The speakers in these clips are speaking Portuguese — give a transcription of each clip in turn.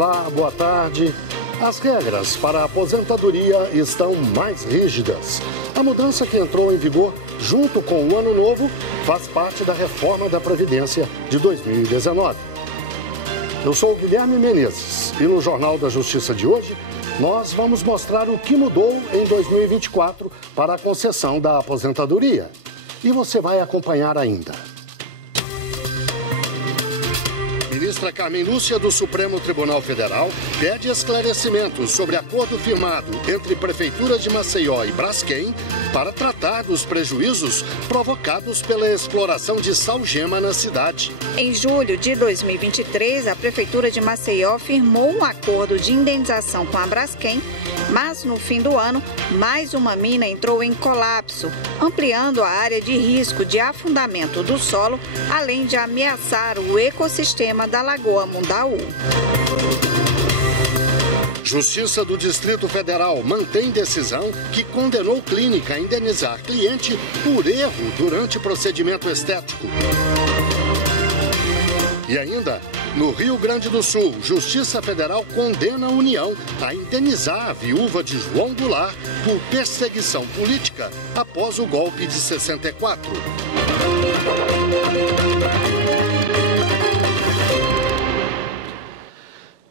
Olá, boa tarde. As regras para a aposentadoria estão mais rígidas. A mudança que entrou em vigor junto com o Ano Novo faz parte da reforma da Previdência de 2019. Eu sou o Guilherme Menezes e no Jornal da Justiça de hoje nós vamos mostrar o que mudou em 2024 para a concessão da aposentadoria. E você vai acompanhar ainda. Ministra Carmen Lúcia, do Supremo Tribunal Federal, pede esclarecimentos sobre acordo firmado entre Prefeitura de Maceió e Braskem para tratar dos prejuízos provocados pela exploração de salgema na cidade. Em julho de 2023, a Prefeitura de Maceió firmou um acordo de indenização com a Braskem, mas no fim do ano, mais uma mina entrou em colapso, ampliando a área de risco de afundamento do solo, além de ameaçar o ecossistema da Lagoa Mundaú. Justiça do Distrito Federal mantém decisão que condenou clínica a indenizar cliente por erro durante procedimento estético. E ainda, no Rio Grande do Sul, Justiça Federal condena a União a indenizar a viúva de João Goulart por perseguição política após o golpe de 64.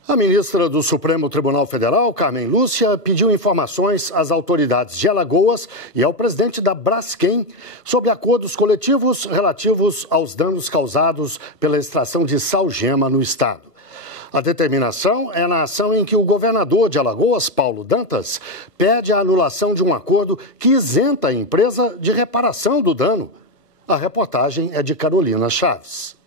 A ministra do Supremo Tribunal Federal, Carmen Lúcia, pediu informações às autoridades de Alagoas e ao presidente da Braskem sobre acordos coletivos relativos aos danos causados pela extração de salgema no estado. A determinação é na ação em que o governador de Alagoas, Paulo Dantas, pede a anulação de um acordo que isenta a empresa de reparação do dano. A reportagem é de Carolina Chaves.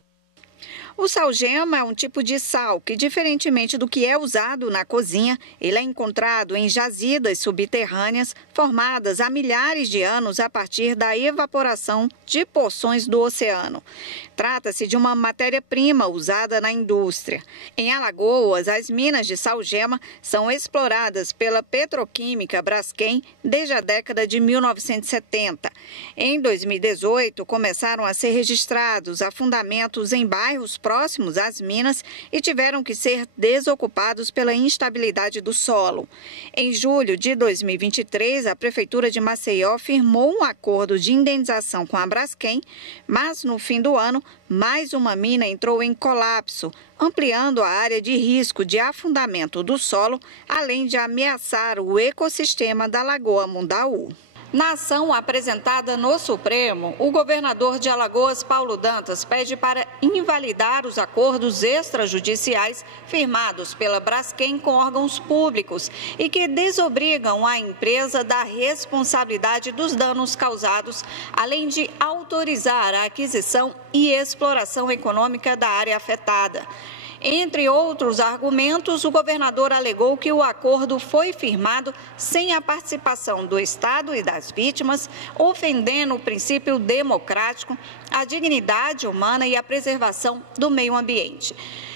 O salgema é um tipo de sal que, diferentemente do que é usado na cozinha, ele é encontrado em jazidas subterrâneas formadas há milhares de anos a partir da evaporação de porções do oceano. Trata-se de uma matéria-prima usada na indústria. Em Alagoas, as minas de salgema são exploradas pela petroquímica Braskem desde a década de 1970. Em 2018, começaram a ser registrados afundamentos em bairros próximos às minas e tiveram que ser desocupados pela instabilidade do solo. Em julho de 2023, a Prefeitura de Maceió firmou um acordo de indenização com a Braskem, mas no fim do ano, mais uma mina entrou em colapso, ampliando a área de risco de afundamento do solo, além de ameaçar o ecossistema da Lagoa Mundaú. Na ação apresentada no Supremo, o governador de Alagoas, Paulo Dantas, pede para invalidar os acordos extrajudiciais firmados pela Braskem com órgãos públicos e que desobrigam a empresa da responsabilidade dos danos causados, além de autorizar a aquisição e exploração econômica da área afetada. Entre outros argumentos, o governador alegou que o acordo foi firmado sem a participação do Estado e das vítimas, ofendendo o princípio democrático, a dignidade humana e a preservação do meio ambiente.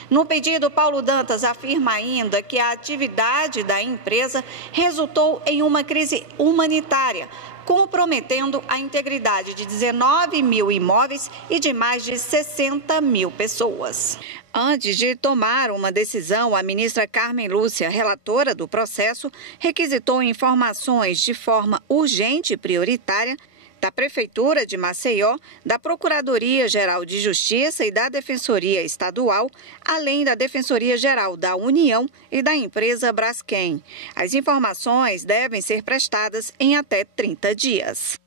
No pedido, Paulo Dantas afirma ainda que a atividade da empresa resultou em uma crise humanitária, comprometendo a integridade de 19 mil imóveis e de mais de 60 mil pessoas. Antes de tomar uma decisão, a ministra Carmen Lúcia, relatora do processo, requisitou informações de forma urgente e prioritária da Prefeitura de Maceió, da Procuradoria-Geral de Justiça e da Defensoria Estadual, além da Defensoria-Geral da União e da empresa Braskem. As informações devem ser prestadas em até 30 dias.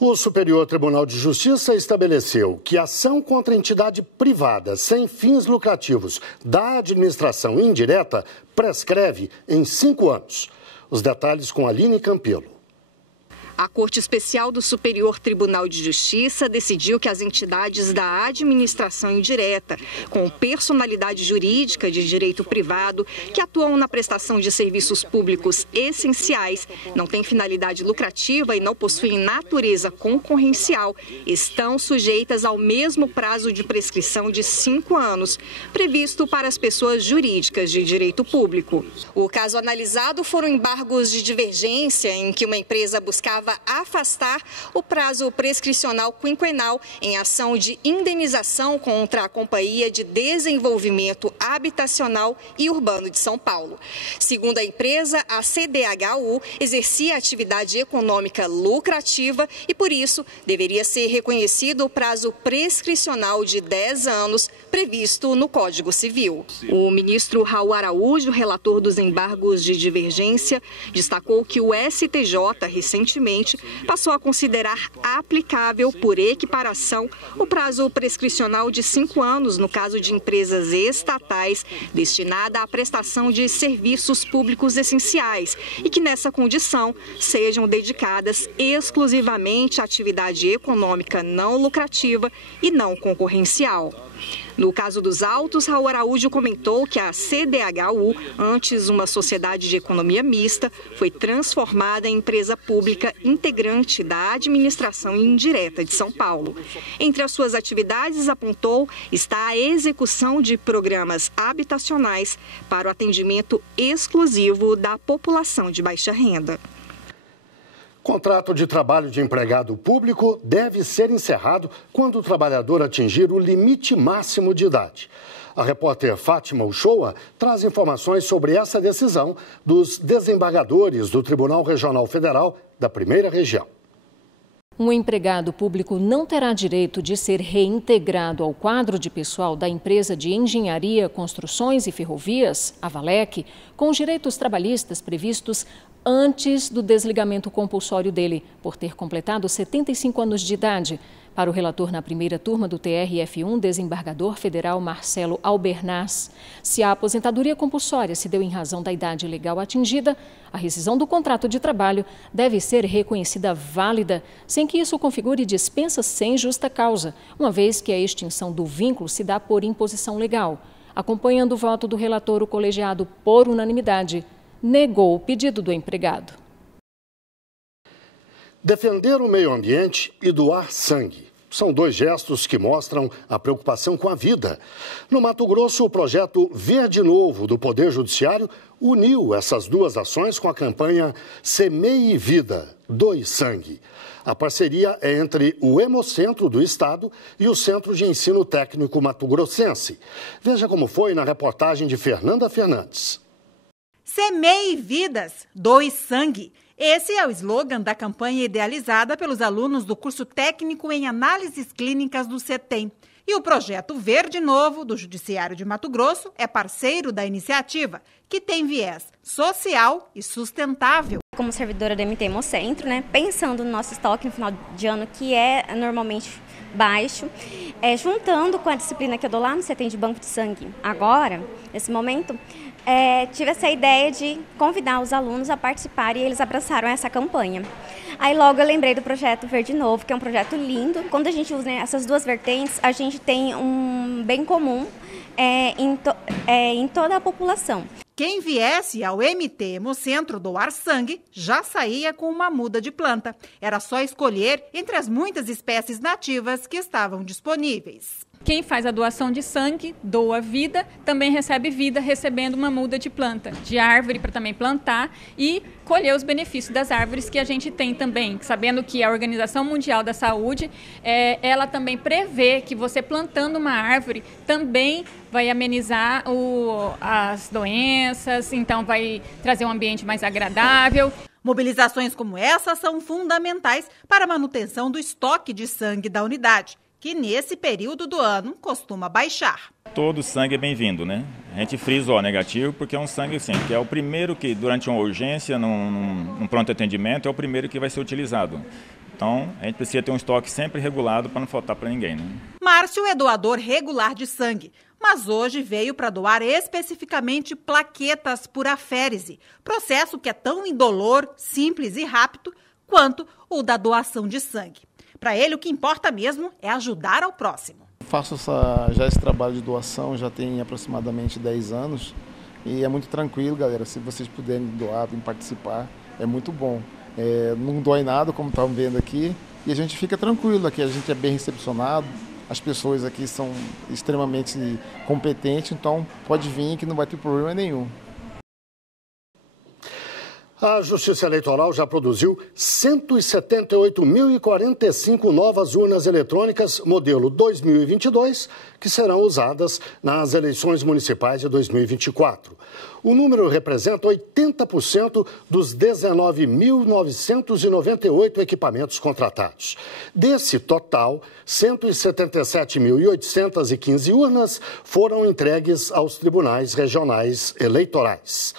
O Superior Tribunal de Justiça estabeleceu que ação contra entidade privada sem fins lucrativos da administração indireta prescreve em 5 anos. Os detalhes com Aline Campelo. A Corte Especial do Superior Tribunal de Justiça decidiu que as entidades da administração indireta, com personalidade jurídica de direito privado, que atuam na prestação de serviços públicos essenciais, não têm finalidade lucrativa e não possuem natureza concorrencial, estão sujeitas ao mesmo prazo de prescrição de 5 anos, previsto para as pessoas jurídicas de direito público. O caso analisado foram embargos de divergência em que uma empresa buscava afastar o prazo prescricional quinquenal em ação de indenização contra a Companhia de Desenvolvimento Habitacional e Urbano de São Paulo. Segundo a empresa, a CDHU exercia atividade econômica lucrativa e, por isso, deveria ser reconhecido o prazo prescricional de 10 anos previsto no Código Civil. O ministro Raul Araújo, relator dos embargos de divergência, destacou que o STJ, recentemente, passou a considerar aplicável, por equiparação, o prazo prescricional de 5 anos no caso de empresas estatais destinada à prestação de serviços públicos essenciais e que, nessa condição, sejam dedicadas exclusivamente à atividade econômica não lucrativa e não concorrencial. No caso dos autos, Raul Araújo comentou que a CDHU, antes uma sociedade de economia mista, foi transformada em empresa pública integrante da administração indireta de São Paulo. Entre as suas atividades, apontou, está a execução de programas habitacionais para o atendimento exclusivo da população de baixa renda. Contrato de trabalho de empregado público deve ser encerrado quando o trabalhador atingir o limite máximo de idade. A repórter Fátima Uchoa traz informações sobre essa decisão dos desembargadores do Tribunal Regional Federal da Primeira Região. Um empregado público não terá direito de ser reintegrado ao quadro de pessoal da empresa de engenharia, construções e ferrovias, a Valec, com os direitos trabalhistas previstos antes do desligamento compulsório dele, por ter completado 75 anos de idade. Para o relator na primeira turma do TRF1, desembargador federal Marcelo Albernaz, se a aposentadoria compulsória se deu em razão da idade legal atingida, a rescisão do contrato de trabalho deve ser reconhecida válida, sem que isso configure dispensa sem justa causa, uma vez que a extinção do vínculo se dá por imposição legal. Acompanhando o voto do relator, o colegiado, por unanimidade, negou o pedido do empregado. Defender o meio ambiente e doar sangue são 2 gestos que mostram a preocupação com a vida. No Mato Grosso, o projeto Verde Novo do Poder Judiciário uniu essas 2 ações com a campanha Semeie Vida, Doe Sangue. A parceria é entre o Hemocentro do Estado e o Centro de Ensino Técnico Mato Grossense. Veja como foi na reportagem de Fernanda Fernandes. Semeie vidas, doe sangue. Esse é o slogan da campanha idealizada pelos alunos do curso técnico em análises clínicas do CETEM. E o projeto Verde Novo, do Judiciário de Mato Grosso, é parceiro da iniciativa, que tem viés social e sustentável. Como servidora do MT Hemocentro, pensando no nosso estoque no final de ano, que é normalmente baixo, juntando com a disciplina que eu dou lá no CETEM de Banco de Sangue agora, nesse momento, tive essa ideia de convidar os alunos a participarem e eles abraçaram essa campanha. Aí logo eu lembrei do projeto Verde Novo, que é um projeto lindo. Quando a gente usa essas 2 vertentes, a gente tem um bem comum em toda a população. Quem viesse ao MT Hemocentro doar sangue já saía com uma muda de planta. Era só escolher entre as muitas espécies nativas que estavam disponíveis. Quem faz a doação de sangue, doa vida, também recebe vida recebendo uma muda de planta, de árvore para também plantar e colher os benefícios das árvores que a gente tem também. Sabendo que a Organização Mundial da Saúde, ela também prevê que você plantando uma árvore também vai amenizar as doenças, então vai trazer um ambiente mais agradável. Mobilizações como essa são fundamentais para a manutenção do estoque de sangue da unidade, que nesse período do ano costuma baixar. Todo sangue é bem-vindo, né? A gente frisa o O negativo porque é um sangue assim, que é o primeiro que, durante uma urgência, num pronto atendimento, é o primeiro que vai ser utilizado. Então, a gente precisa ter um estoque sempre regulado para não faltar para ninguém, né? Márcio é doador regular de sangue, mas hoje veio para doar especificamente plaquetas por aférese, processo que é tão indolor, simples e rápido quanto o da doação de sangue. Para ele, o que importa mesmo é ajudar ao próximo. Faço já esse trabalho de doação, já tem aproximadamente 10 anos e é muito tranquilo, galera. Se vocês puderem doar, virem participar, é muito bom. Não dói nada, como estão vendo aqui, e a gente fica tranquilo aqui, a gente é bem recepcionado, as pessoas aqui são extremamente competentes, então pode vir que não vai ter problema nenhum. A Justiça Eleitoral já produziu 178.045 novas urnas eletrônicas modelo 2022, que serão usadas nas eleições municipais de 2024. O número representa 80% dos 19.998 equipamentos contratados. Desse total, 177.815 urnas foram entregues aos tribunais regionais eleitorais.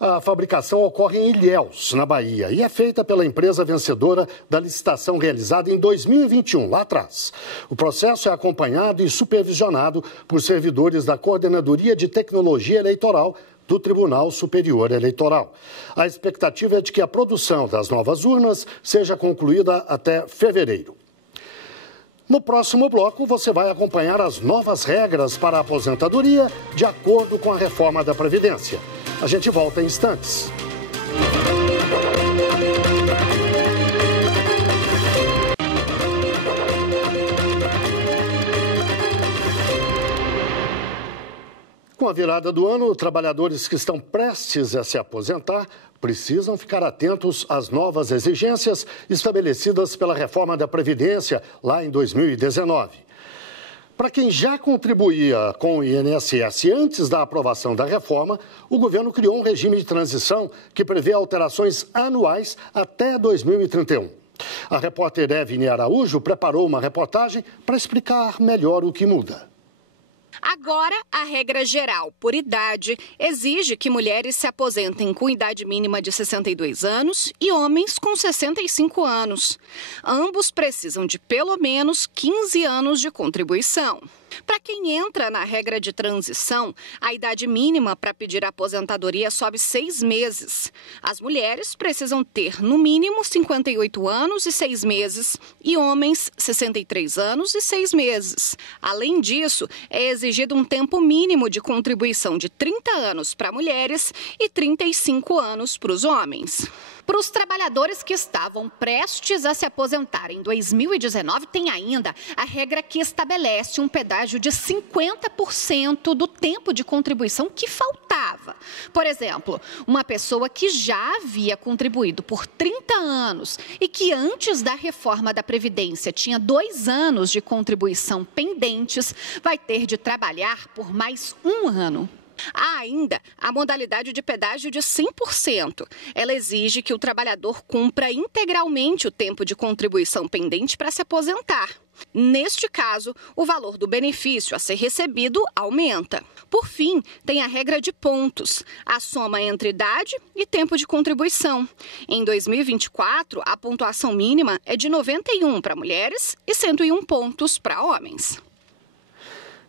A fabricação ocorre em Ilhéus, na Bahia, e é feita pela empresa vencedora da licitação realizada em 2021, lá atrás. O processo é acompanhado e supervisionado por servidores da Coordenadoria de Tecnologia Eleitoral do Tribunal Superior Eleitoral. A expectativa é de que a produção das novas urnas seja concluída até fevereiro. No próximo bloco, você vai acompanhar as novas regras para a aposentadoria de acordo com a reforma da Previdência. A gente volta em instantes. Com a virada do ano, trabalhadores que estão prestes a se aposentar precisam ficar atentos às novas exigências estabelecidas pela reforma da Previdência lá em 2019. Para quem já contribuía com o INSS antes da aprovação da reforma, o governo criou um regime de transição que prevê alterações anuais até 2031. A repórter Evine Araújo preparou uma reportagem para explicar melhor o que muda. Agora, a regra geral por idade exige que mulheres se aposentem com idade mínima de 62 anos e homens com 65 anos. Ambos precisam de pelo menos 15 anos de contribuição. Para quem entra na regra de transição, a idade mínima para pedir aposentadoria sobe 6 meses. As mulheres precisam ter, no mínimo, 58 anos e 6 meses e homens, 63 anos e 6 meses. Além disso, é exigido um tempo mínimo de contribuição de 30 anos para mulheres e 35 anos para os homens. Para os trabalhadores que estavam prestes a se aposentar em 2019, tem ainda a regra que estabelece um pedágio de 50% do tempo de contribuição que faltava. Por exemplo, uma pessoa que já havia contribuído por 30 anos e que antes da reforma da Previdência tinha 2 anos de contribuição pendentes, vai ter de trabalhar por mais 1 ano. Há ainda a modalidade de pedágio de 100%. Ela exige que o trabalhador cumpra integralmente o tempo de contribuição pendente para se aposentar. Neste caso, o valor do benefício a ser recebido aumenta. Por fim, tem a regra de pontos, a soma entre idade e tempo de contribuição. Em 2024, a pontuação mínima é de 91 para mulheres e 101 pontos para homens.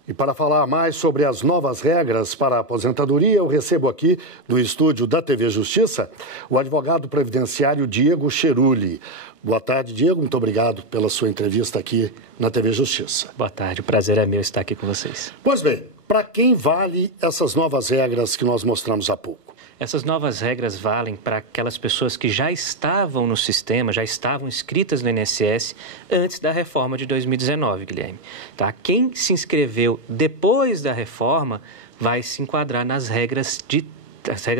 E para falar mais sobre as novas regras para a aposentadoria, eu recebo aqui, do estúdio da TV Justiça, o advogado previdenciário Diego Cheruli. Boa tarde, Diego. Muito obrigado pela sua entrevista aqui na TV Justiça. Boa tarde. O prazer é meu estar aqui com vocês. Pois bem, para quem vale essas novas regras que nós mostramos há pouco? Essas novas regras valem para aquelas pessoas que já estavam no sistema, já estavam inscritas no INSS antes da reforma de 2019, Guilherme. Tá? Quem se inscreveu depois da reforma vai se enquadrar nas regras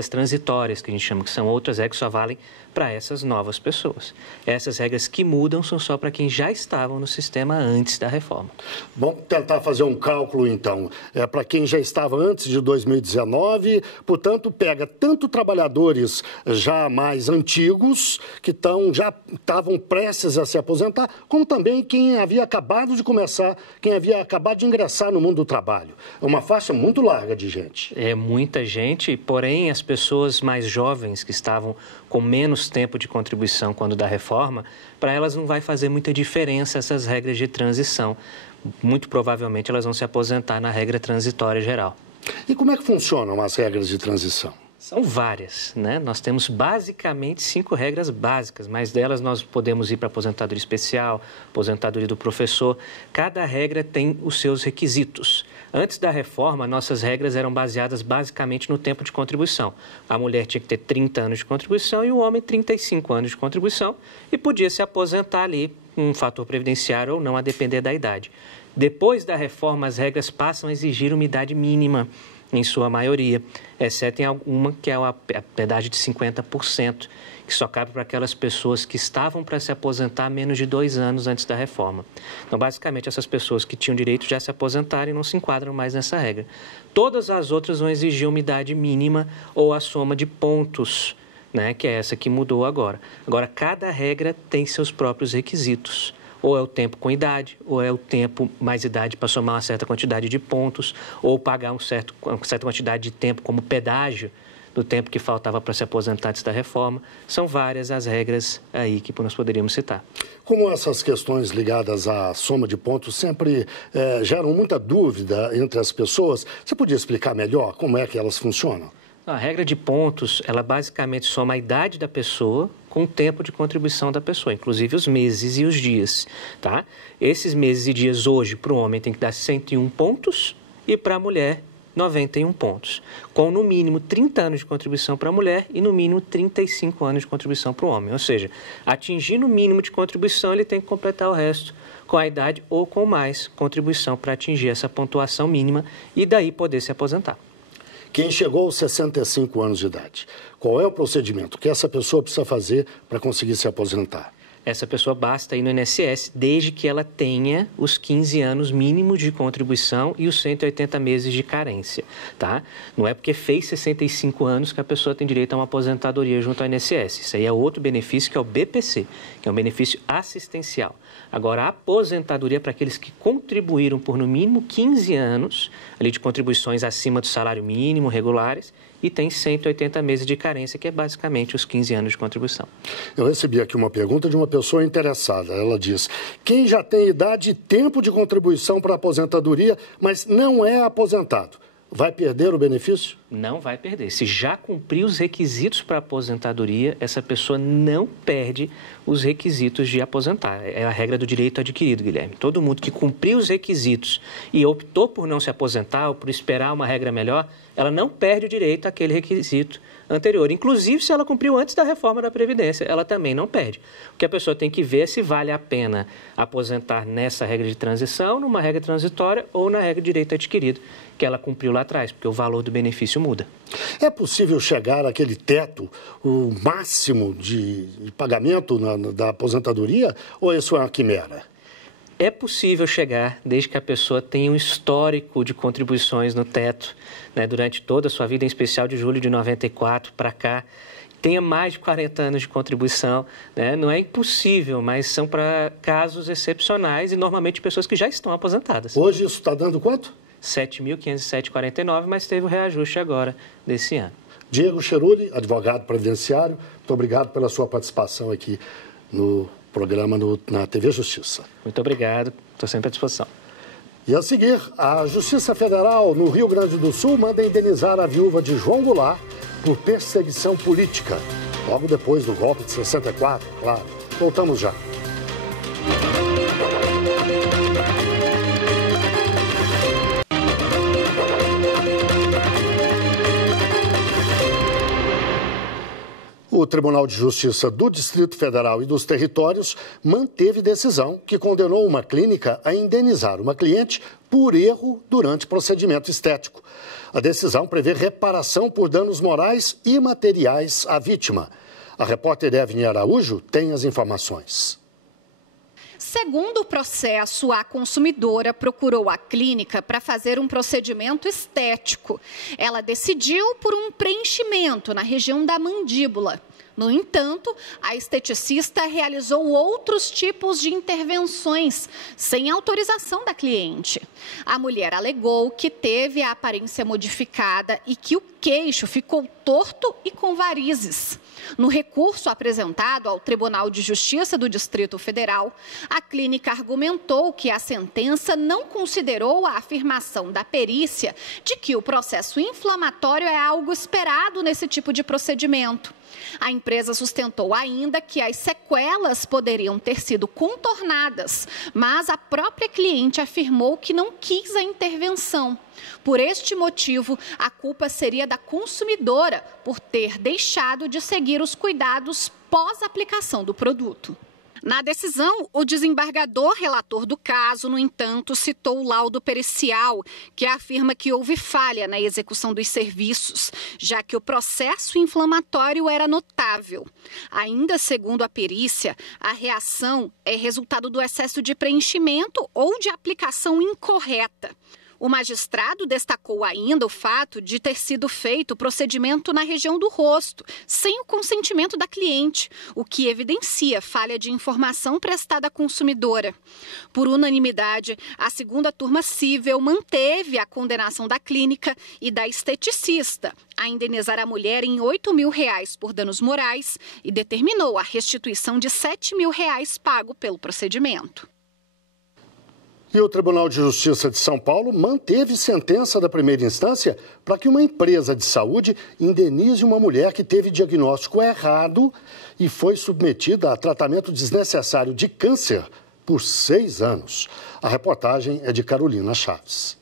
transitórias, que a gente chama, que são outras regras que só valem para essas novas pessoas. Essas regras que mudam são só para quem já estavam no sistema antes da reforma. Vamos tentar fazer um cálculo, então. Para quem já estava antes de 2019, portanto, pega tanto trabalhadores já mais antigos, que já estavam prestes a se aposentar, como também quem havia acabado de começar, quem havia acabado de ingressar no mundo do trabalho. É uma faixa muito larga de gente. É muita gente, porém, as pessoas mais jovens que estavam com menos tempo de contribuição quando da reforma, para elas não vai fazer muita diferença essas regras de transição. Muito provavelmente elas vão se aposentar na regra transitória geral. E como é que funcionam as regras de transição? São várias, né? Nós temos basicamente 5 regras básicas, mas delas nós podemos ir para aposentadoria especial, aposentadoria do professor. Cada regra tem os seus requisitos. Antes da reforma, nossas regras eram baseadas basicamente no tempo de contribuição. A mulher tinha que ter 30 anos de contribuição e o homem 35 anos de contribuição e podia se aposentar ali, um fator previdenciário ou não, a depender da idade. Depois da reforma, as regras passam a exigir uma idade mínima, em sua maioria, exceto em alguma que é a idade de 50%, que só cabe para aquelas pessoas que estavam para se aposentar menos de 2 anos antes da reforma. Então, basicamente, essas pessoas que tinham direito já se aposentaram e não se enquadram mais nessa regra. Todas as outras vão exigir uma idade mínima ou a soma de pontos, né, que é essa que mudou agora. Agora, cada regra tem seus próprios requisitos. Ou é o tempo com idade, ou é o tempo mais idade para somar uma certa quantidade de pontos, ou pagar uma certa quantidade de tempo como pedágio do tempo que faltava para se aposentar antes da reforma. São várias as regras aí que nós poderíamos citar. Como essas questões ligadas à soma de pontos sempre geram muita dúvida entre as pessoas, você podia explicar melhor como é que elas funcionam? A regra de pontos, ela basicamente soma a idade da pessoa com o tempo de contribuição da pessoa, inclusive os meses e os dias, tá? Esses meses e dias hoje, para o homem, tem que dar 101 pontos e para a mulher, 91 pontos, com no mínimo 30 anos de contribuição para a mulher e no mínimo 35 anos de contribuição para o homem. Ou seja, atingindo o mínimo de contribuição, ele tem que completar o resto com a idade ou com mais contribuição para atingir essa pontuação mínima e daí poder se aposentar. Quem chegou aos 65 anos de idade, qual é o procedimento que essa pessoa precisa fazer para conseguir se aposentar? Essa pessoa basta ir no INSS desde que ela tenha os 15 anos mínimos de contribuição e os 180 meses de carência, tá? Não é porque fez 65 anos que a pessoa tem direito a uma aposentadoria junto ao INSS. Isso aí é outro benefício que é o BPC, que é um benefício assistencial. Agora, a aposentadoria para aqueles que contribuíram por no mínimo 15 anos, ali de contribuições acima do salário mínimo, regulares, e tem 180 meses de carência, que é basicamente os 15 anos de contribuição. Eu recebi aqui uma pergunta de uma pessoa interessada. Ela diz: quem já tem idade e tempo de contribuição para a aposentadoria, mas não é aposentado, vai perder o benefício? Não vai perder. Se já cumprir os requisitos para a aposentadoria, essa pessoa não perde os requisitos de aposentar. É a regra do direito adquirido, Guilherme. Todo mundo que cumpriu os requisitos e optou por não se aposentar ou por esperar uma regra melhor, ela não perde o direito àquele requisito anterior. Inclusive, se ela cumpriu antes da reforma da Previdência, ela também não perde. O que a pessoa tem que ver é se vale a pena aposentar nessa regra de transição, numa regra transitória ou na regra de direito adquirido, que ela cumpriu lá atrás, porque o valor do benefício muda. É possível chegar àquele teto, o máximo de pagamento da aposentadoria, ou isso é uma quimera? É possível chegar, desde que a pessoa tenha um histórico de contribuições no teto, né, durante toda a sua vida, em especial de julho de 94 para cá, tenha mais de 40 anos de contribuição, né? Não é impossível, mas são para casos excepcionais e normalmente pessoas que já estão aposentadas. Hoje isso está dando quanto? 7.507,49, mas teve o reajuste agora desse ano. Diego Cheruli, advogado previdenciário, muito obrigado pela sua participação aqui no programa na TV Justiça. Muito obrigado, estou sempre à disposição. E a seguir, a Justiça Federal no Rio Grande do Sul manda indenizar a viúva de João Goulart por perseguição política, logo depois do golpe de 64, claro. Voltamos já. O Tribunal de Justiça do Distrito Federal e dos Territórios manteve decisão que condenou uma clínica a indenizar uma cliente por erro durante procedimento estético. A decisão prevê reparação por danos morais e materiais à vítima. A repórter Evne Araújo tem as informações. Segundo o processo, a consumidora procurou a clínica para fazer um procedimento estético. Ela decidiu por um preenchimento na região da mandíbula. No entanto, a esteticista realizou outros tipos de intervenções sem autorização da cliente. A mulher alegou que teve a aparência modificada e que o queixo ficou torto e com varizes. No recurso apresentado ao Tribunal de Justiça do Distrito Federal, a clínica argumentou que a sentença não considerou a afirmação da perícia de que o processo inflamatório é algo esperado nesse tipo de procedimento. A empresa sustentou ainda que as sequelas poderiam ter sido contornadas, mas a própria cliente afirmou que não quis a intervenção. Por este motivo, a culpa seria da consumidora por ter deixado de seguir os cuidados pós-aplicação do produto. Na decisão, o desembargador relator do caso, no entanto, citou o laudo pericial, que afirma que houve falha na execução dos serviços, já que o processo inflamatório era notável. Ainda segundo a perícia, a reação é resultado do excesso de preenchimento ou de aplicação incorreta. O magistrado destacou ainda o fato de ter sido feito o procedimento na região do rosto, sem o consentimento da cliente, o que evidencia falha de informação prestada à consumidora. Por unanimidade, a segunda turma cível manteve a condenação da clínica e da esteticista a indenizar a mulher em R$8 mil por danos morais e determinou a restituição de R$7 mil pago pelo procedimento. E o Tribunal de Justiça de São Paulo manteve sentença da primeira instância para que uma empresa de saúde indenize uma mulher que teve diagnóstico errado e foi submetida a tratamento desnecessário de câncer por 6 anos. A reportagem é de Carolina Chaves.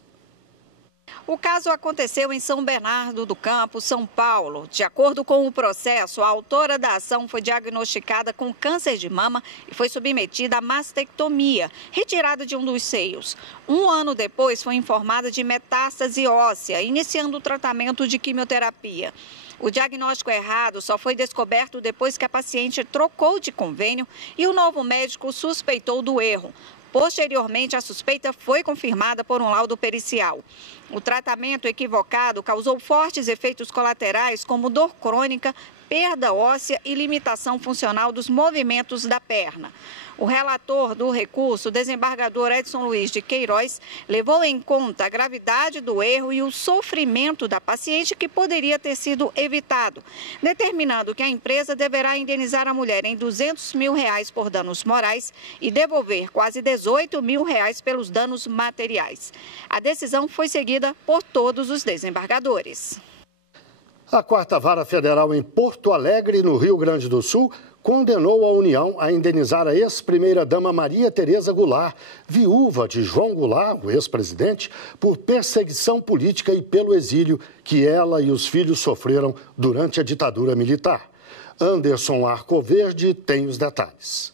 O caso aconteceu em São Bernardo do Campo, São Paulo. De acordo com o processo, a autora da ação foi diagnosticada com câncer de mama e foi submetida a mastectomia, retirada de um dos seios. 1 ano depois, foi informada de metástase óssea, iniciando o tratamento de quimioterapia. O diagnóstico errado só foi descoberto depois que a paciente trocou de convênio e o novo médico suspeitou do erro. Posteriormente, a suspeita foi confirmada por um laudo pericial. O tratamento equivocado causou fortes efeitos colaterais, como dor crônica, perda óssea e limitação funcional dos movimentos da perna. O relator do recurso, o desembargador Edson Luiz de Queiroz, levou em conta a gravidade do erro e o sofrimento da paciente que poderia ter sido evitado, determinando que a empresa deverá indenizar a mulher em R$200 mil por danos morais e devolver quase R$18 mil pelos danos materiais. A decisão foi seguida por todos os desembargadores. A 4ª Vara Federal em Porto Alegre, no Rio Grande do Sul, condenou a União a indenizar a ex-primeira-dama Maria Tereza Goulart, viúva de João Goulart, o ex-presidente, por perseguição política e pelo exílio que ela e os filhos sofreram durante a ditadura militar. Anderson Arcoverde tem os detalhes.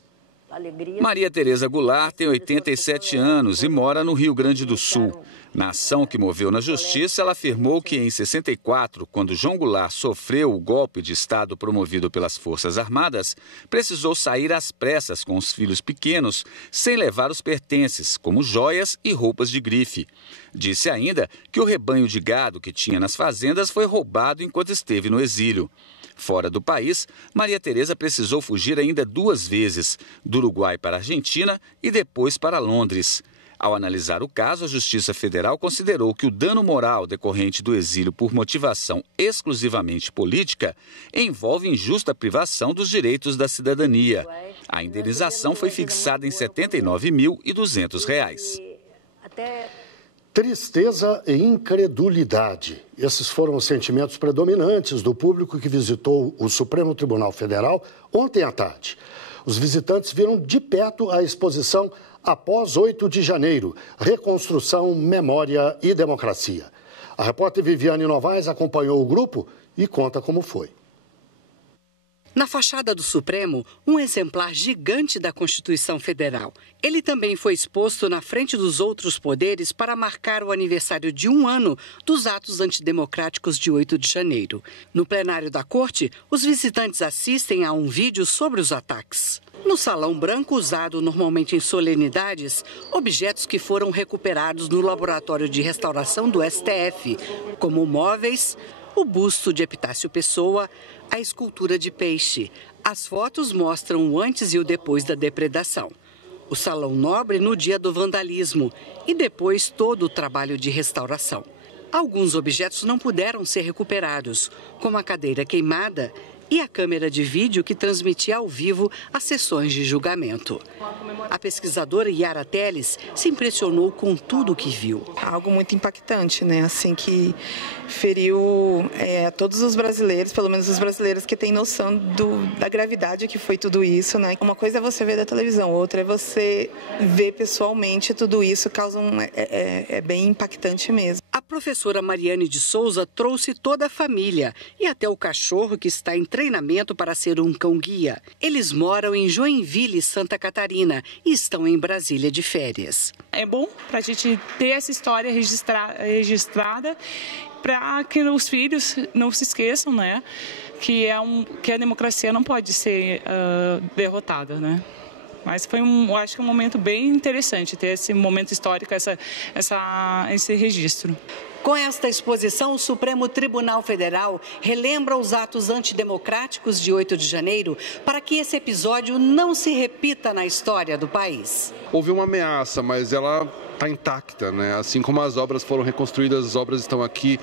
Maria Tereza Goulart tem 87 anos e mora no Rio Grande do Sul. Na ação que moveu na Justiça, ela afirmou que em 64, quando João Goulart sofreu o golpe de Estado promovido pelas Forças Armadas, precisou sair às pressas com os filhos pequenos, sem levar os pertences, como joias e roupas de grife. Disse ainda que o rebanho de gado que tinha nas fazendas foi roubado enquanto esteve no exílio. Fora do país, Maria Tereza precisou fugir ainda 2 vezes, do Uruguai para a Argentina e depois para Londres. Ao analisar o caso, a Justiça Federal considerou que o dano moral decorrente do exílio por motivação exclusivamente política envolve injusta privação dos direitos da cidadania. A indenização foi fixada em R$ 79.200. Tristeza e incredulidade. Esses foram os sentimentos predominantes do público que visitou o Supremo Tribunal Federal ontem à tarde. Os visitantes viram de perto a exposição Após 8 de Janeiro, Reconstrução, Memória e Democracia. A repórter Viviane Novaes acompanhou o grupo e conta como foi. Na fachada do Supremo, um exemplar gigante da Constituição Federal. Ele também foi exposto na frente dos outros poderes para marcar o aniversário de 1 ano dos atos antidemocráticos de 8 de janeiro. No plenário da Corte, os visitantes assistem a um vídeo sobre os ataques. No Salão Branco, usado normalmente em solenidades, objetos que foram recuperados no Laboratório de Restauração do STF, como móveis, o busto de Epitácio Pessoa, a escultura de peixe. As fotos mostram o antes e o depois da depredação. O Salão Nobre no dia do vandalismo e depois todo o trabalho de restauração. Alguns objetos não puderam ser recuperados, como a cadeira queimada e a câmera de vídeo que transmitia ao vivo as sessões de julgamento. A pesquisadora Yara Teles se impressionou com tudo o que viu. Algo muito impactante, né? Assim, que feriu todos os brasileiros, pelo menos os brasileiros que têm noção da gravidade que foi tudo isso, né? Uma coisa é você ver da televisão, outra é você ver pessoalmente tudo isso, é bem impactante mesmo. A professora Mariane de Souza trouxe toda a família e até o cachorro que está em treinamento para ser um cão-guia. Eles moram em Joinville, Santa Catarina e estão em Brasília de férias. É bom para a gente ter essa história registrada para que os filhos não se esqueçam, né, que a democracia não pode ser derrotada, né? Mas foi acho que um momento bem interessante ter esse momento histórico, esse registro. Com esta exposição, o Supremo Tribunal Federal relembra os atos antidemocráticos de 8 de janeiro para que esse episódio não se repita na história do país. Houve uma ameaça, mas ela está intacta, né? Assim como as obras foram reconstruídas, as obras estão aqui,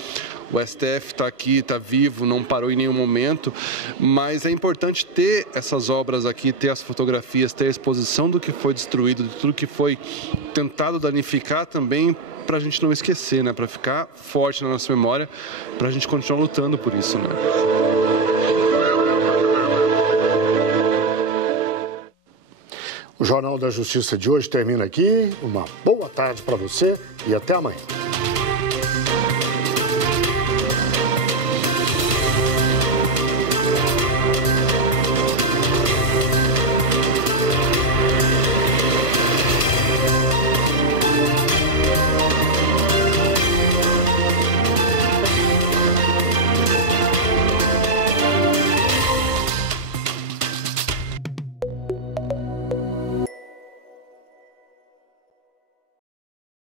o STF está aqui, está vivo, não parou em nenhum momento, mas é importante ter essas obras aqui, ter as fotografias, ter a exposição do que foi destruído, de tudo que foi tentado danificar também, para a gente não esquecer, né? Para ficar forte na nossa memória, para a gente continuar lutando por isso, né? O Jornal da Justiça de hoje termina aqui. Uma boa tarde para você e até amanhã.